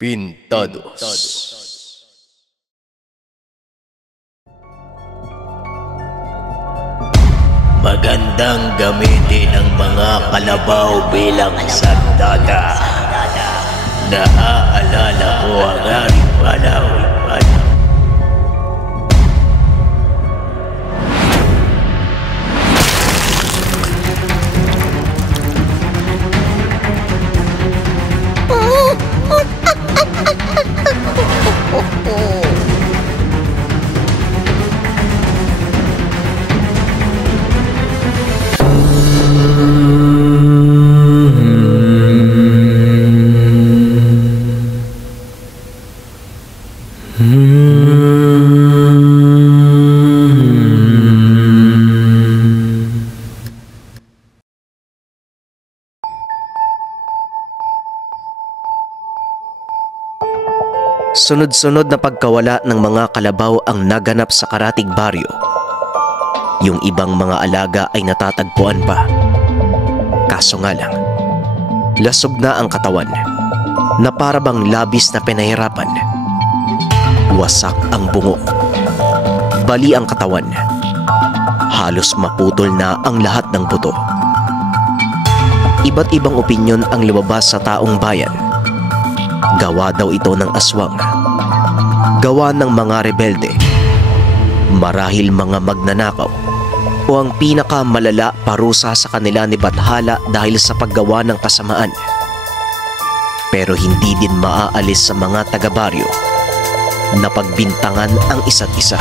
Pintados. Magandang gamitin ang mga kalabaw bilang sandata. Naaalala ko ang aking panahon. Sunod-sunod na pagkawala ng mga kalabaw ang naganap sa Karatig Baryo. Yung ibang mga alaga ay natatagpuan pa. Kaso nga lang, lasog na ang katawan na para bang labis na pinahirapan. Wasak ang bungo, bali ang katawan, halos maputol na ang lahat ng buto. Iba't ibang opinyon ang lumabas sa taong bayan. Gawa daw ito ng aswang, gawa ng mga rebelde, marahil mga magnanakaw, o ang pinakamalala parusa sa kanila ni Bathala dahil sa paggawa ng kasamaan. Pero hindi din maaalis sa mga taga-baryo na pagbintangan ang isa't isa.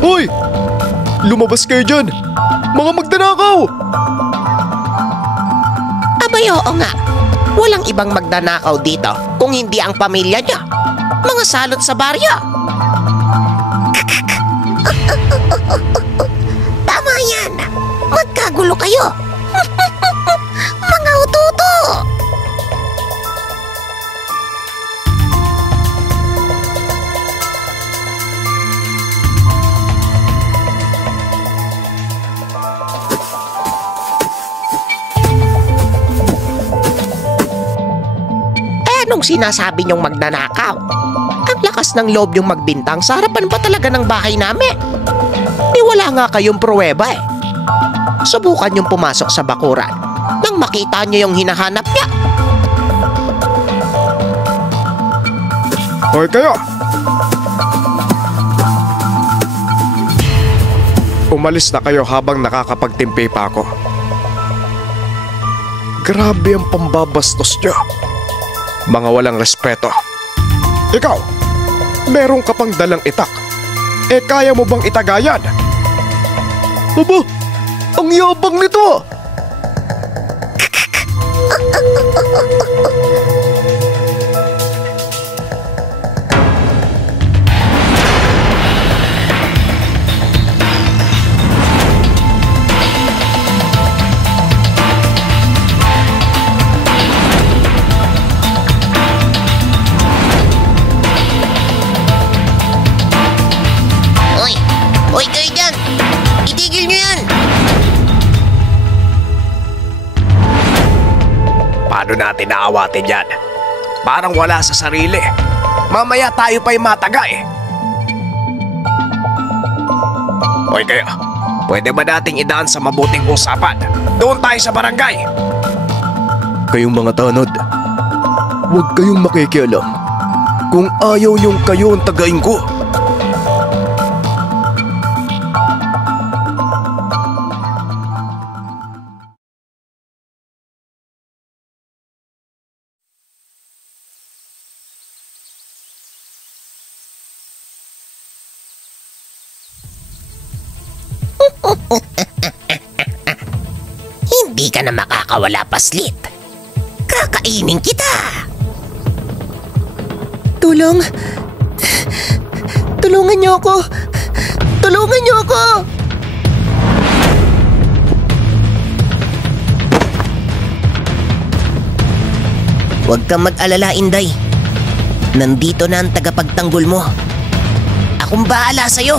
Hoy! Lumabas kayo dyan! Mga magnanakaw! Abay, oo nga. Walang ibang magnanakaw dito kung hindi ang pamilya niya. Mga salot sa baryo. Tama yan. Magkagulo kayo. Mga ututo. Anong sinasabi niyong magnanakaw? Ang lakas ng loob niyong magbintang sa harapan pa talaga ng bahay namin. Wala nga kayong pruweba eh. Subukan niyong pumasok sa bakuran nang makita niyo yung hinahanap niya. Hoy kayo! Umalis na kayo habang nakakapagtimpi pa ako. Grabe ang pambabastos niyo. Mga walang respeto. Ikaw, meron ka pang dalang itak. Kaya mo bang itagayan? Aba, ang yabang nito! Hoy kayo dyan! Itigil nyo yan! Paano natin naawatin yan? Parang wala sa sarili. Mamaya tayo pa'y matagay. Hoy kayo, pwede ba nating idaan sa mabuting usapan? Doon tayo sa barangay. Kayong mga tanod, huwag kayong makikialam. Kung ayaw niyong kayo ang tagain ko. Hindi ka na makakawala, paslit. Kakainin kita. Tulong! Tulungan niyo ako! Tulungan niyo ako! Huwag kang mag-alala, Inday. Nandito na ang tagapagtanggol mo. Akong bahala sa'yo.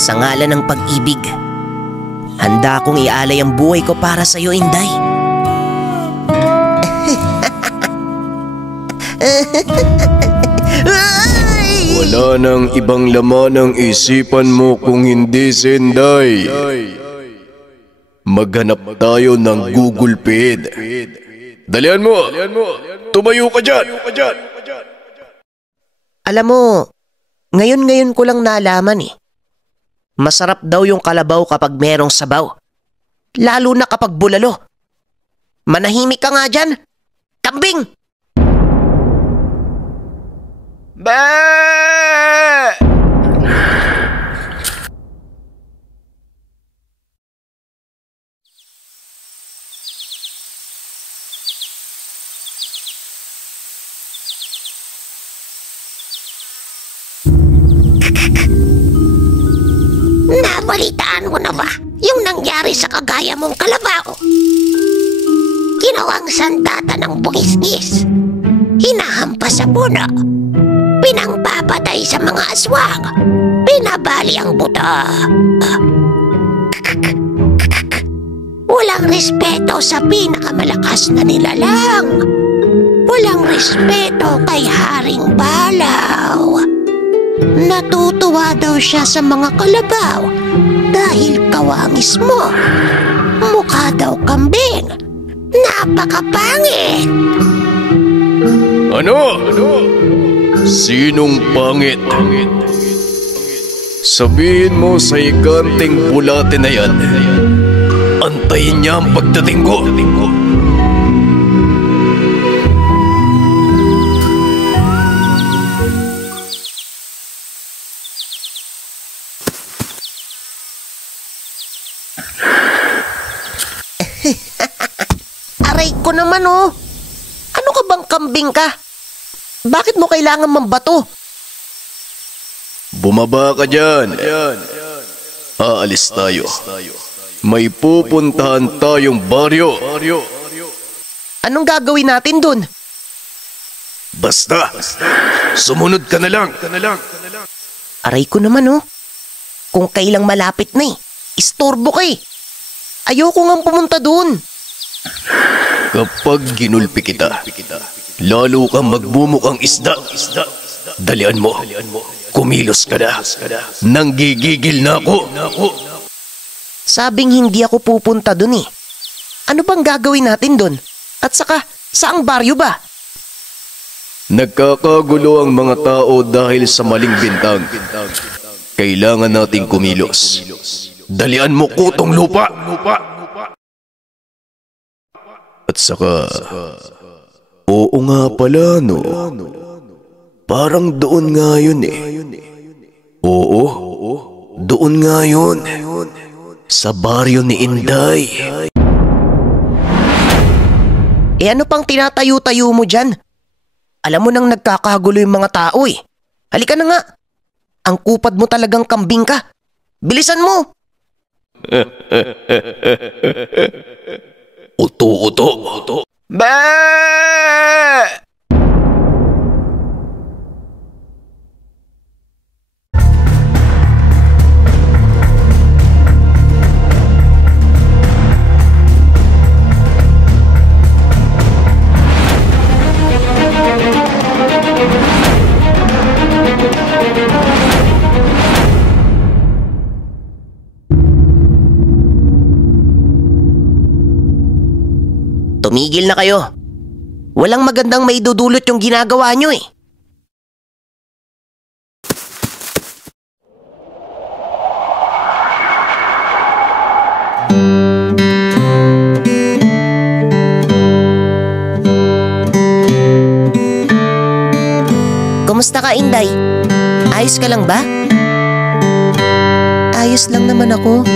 Sa ngalan ng pag-ibig, handa akong ialay ang buhay ko para sa'yo, Inday. Wala nang ibang laman ang isipan mo kung hindi si Inday. Maghanap tayo ng Google Feed. Dalian mo! Tumayo ka dyan! Alam mo, ngayon ko lang nalaman eh. Masarap daw yung kalabaw kapag merong sabaw. Lalo na kapag bulalo. Manahimik ka nga dyan. Kambing! Ba! Nabalitaan mo na ba yung nangyari sa kagaya mong kalabaw? Ginawang sandata ng bungis-ngis. Hinahampas sa puno. Pinangpapatay sa mga aswang. Pinabali ang buta. Walang respeto sa pinakamalakas na nilalang. Walang respeto kay Haring Balaw. Natutuwa daw siya sa mga kalabaw dahil kawangis mo. Mukha daw kambing. Napakapangit. Ano? Sinong pangit? Sabihin mo sa higanting bulate na yan. Antayin niya ang pagdating ko. Aray ko naman oh. Ano ka bang kambing ka? Bakit mo kailangan mambato? Bumaba ka dyan. Aalis tayo. May pupuntahan tayong baryo. Anong gagawin natin dun? Basta, sumunod ka na lang. Aray ko naman oh. Kung kailang malapit na eh. Istorbo ka eh. Ayoko nga pumunta dun. Kapag ginulpi kita, lalo kang magbumukang isda. Dalian mo. Kumilos ka na. Nanggigigil na ako. Sabing hindi ako pupunta dun eh. Ano bang gagawin natin dun? At saka, saang baryo ba? Nagkakagulo ang mga tao dahil sa maling bintang. Kailangan nating kumilos. Dalian mo kutong lupa. At saka, oo nga pala no. Parang doon nga yun eh. Oo, doon nga yun. Sa baryo ni Inday. Ano pang tinatayo-tayo mo dyan? Alam mo nang nagkakagulo yung mga tao eh. Halika na nga. Ang kupad mo talagang kambing ka. Bilisan mo. Uto. Ba! Tumigil na kayo. Walang magandang maidudulot yung ginagawa nyo eh. Kumusta ka, Inday? Ayos ka lang ba? Ayos lang naman ako.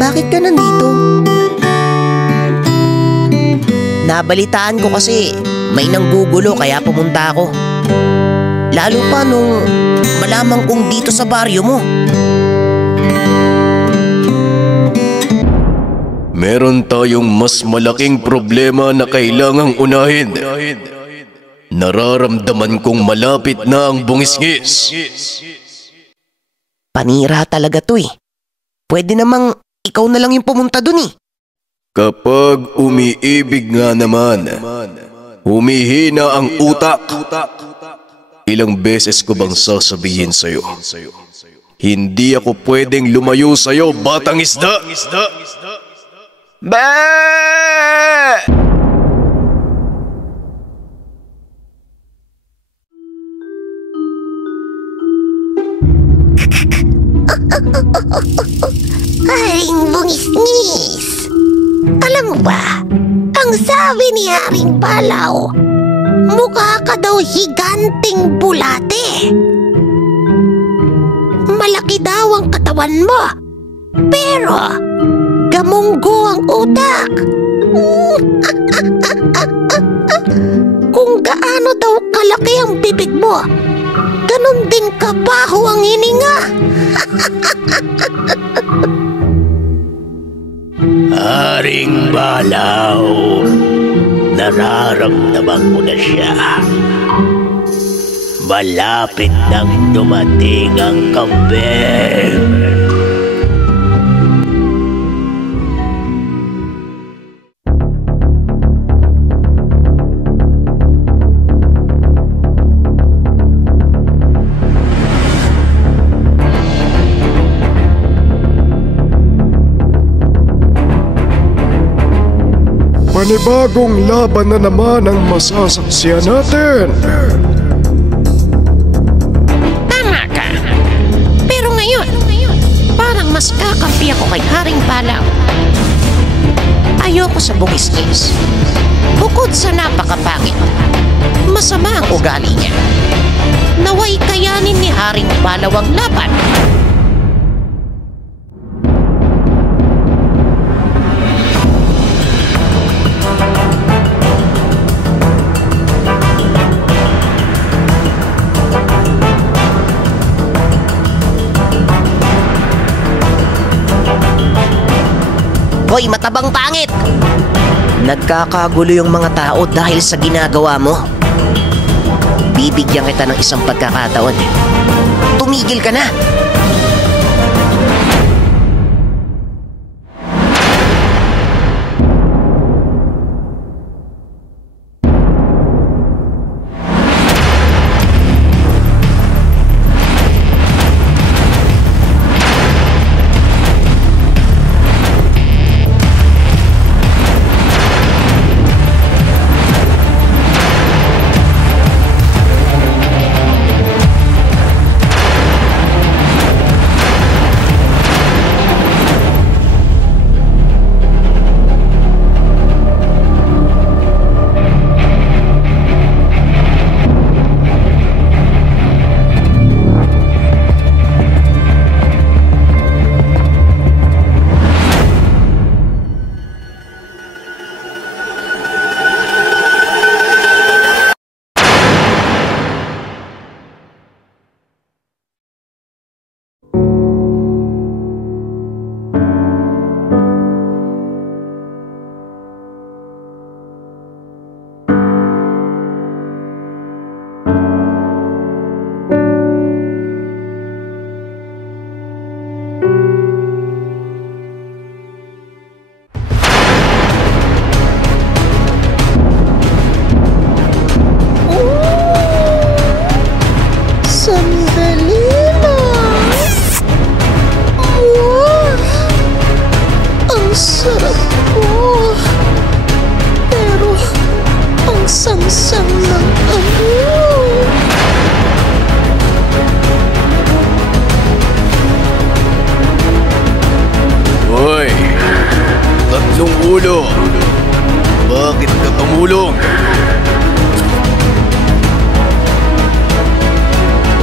Bakit ka nandito? Nabalitaan ko kasi may nanggugulo kaya pumunta ako. Lalo pa nung malaman kong dito sa baryo mo. Meron tayong mas malaking problema na kailangang unahin. Nararamdaman kong malapit na ang bungis-ngis. Panira talaga to eh. Pwede namang ikaw na lang yung pumunta dun eh. Kapag umiibig nga naman, humihina ang utak. Ilang beses ko bang sasabihin sa'yo? Hindi ako pwedeng lumayo sa'yo, batang isda! Be! Haring bungis-ngis. Alam mo ba, ang sabi ni Haring Palaw, mukha ka daw higanting bulate. Malaki daw ang katawan mo, pero gamunggo ang utak. Kung gaano daw kalaki ang bibig mo, ganun din kabaho ang hininga. Haring Palaw, nararamdaman ko na siya. Malapit nang dumating ang kambing. Panibagong laban na naman ang masasaksiyan natin. Tama ka. Pero ngayon, parang mas kakampi ako kay Haring Palaw. Ayoko sa bungis-ngis. Bukod sa napakapangit, masama ang ugali niya. Naway kayanin ni Haring Palaw ang laban. Hoy, matabang pangit! Nagkakagulo yung mga tao dahil sa ginagawa mo. Bibigyan kita ng isang pagkakataon. Tumigil ka na! ulo. Bakit ka tumulong?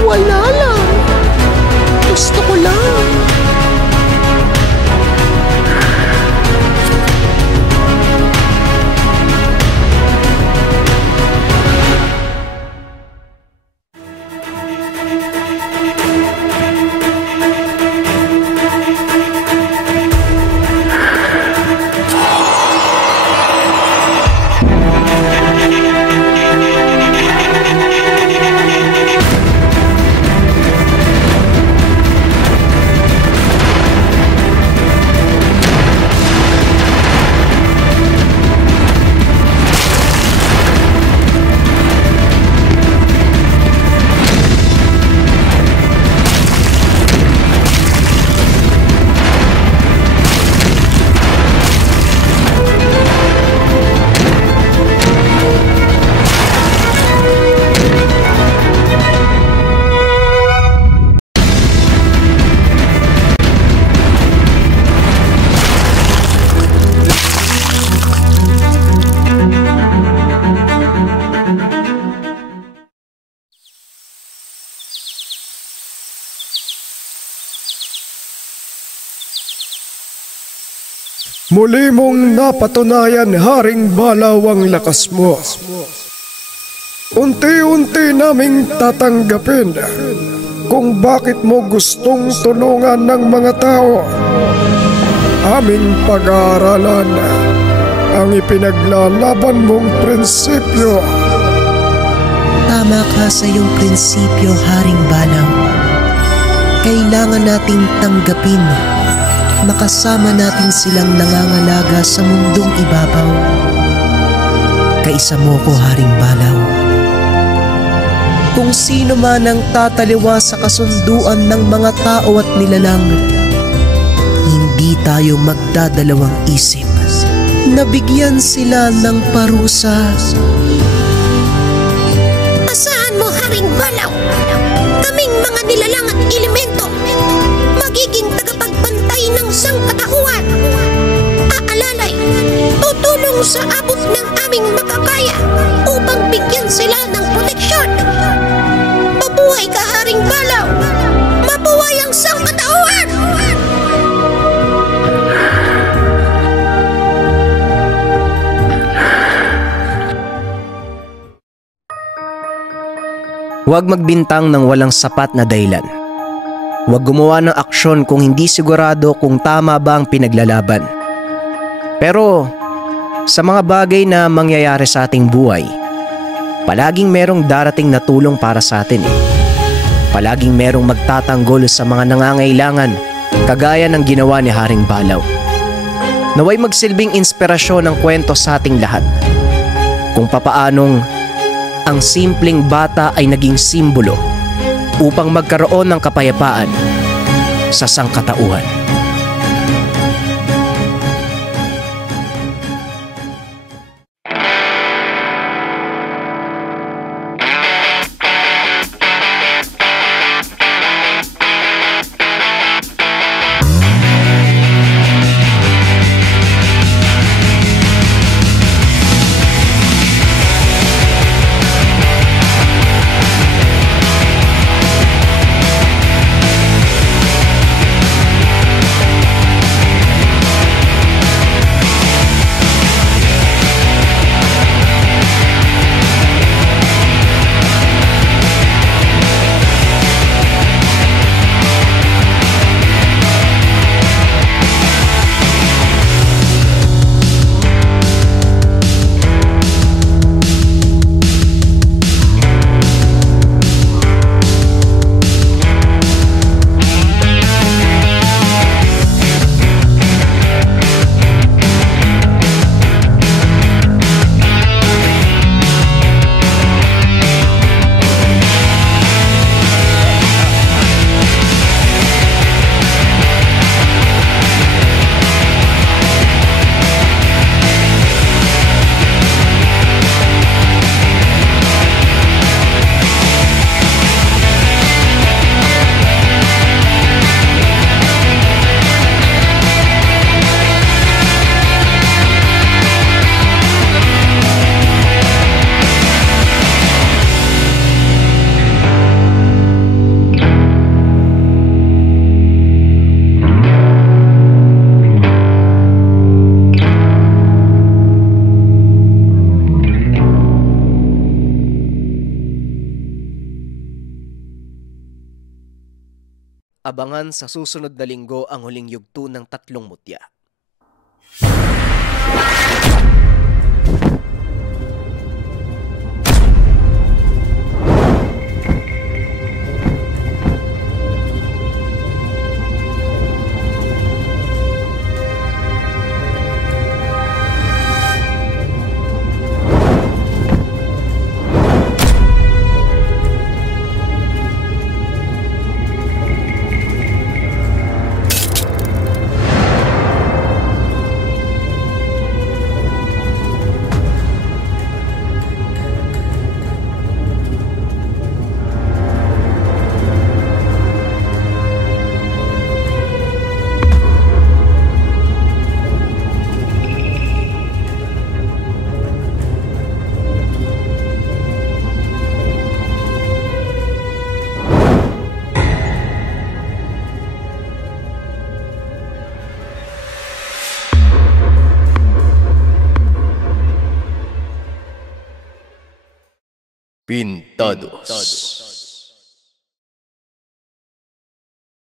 Wala lang. Gusto ko lang. Muli mong napatunayan, Haring Balaw, ang lakas mo. Unti-unti naming tatanggapin kung bakit mo gustong tulungan ng mga tao. Aming pag-aaralan ang ipinaglalaban mong prinsipyo. Tama ka sa iyong prinsipyo, Haring Balaw. Kailangan nating tanggapin na kasama natin silang nangangalaga sa mundong ibabaw. Kaisa mo ko, Haring Balaw. Kung sino man ang tataliwa sa kasunduan ng mga tao at nilalang, hindi tayo magdadalawang isip. Nabigyan sila ng parusa. Asahan mo, Haring Balaw, kaming mga nilalang at elemento, magiging tagapagbantay ng sangkatauhan. Aalalay, tutulong sa abot ng aming makakaya upang bigyan sila ng proteksyon. Mabuhay ka, Haring Balaw! Mabuhay ang sangkatauhan! Huwag magbintang ng walang sapat na dahilan. Huwag gumawa ng aksyon kung hindi sigurado kung tama ba ang pinaglalaban. Pero sa mga bagay na mangyayari sa ating buhay, palaging merong darating na tulong para sa atin. Palaging merong magtatanggol sa mga nangangailangan, kagaya ng ginawa ni Haring Balaw. Naway magsilbing inspirasyon ang kwento sa ating lahat kung papaanong ang simpleng bata ay naging simbolo upang magkaroon ng kapayapaan sa sangkatauhan. Abangan sa susunod na linggo ang huling yugto ng Tatlong Mutya. Pintados.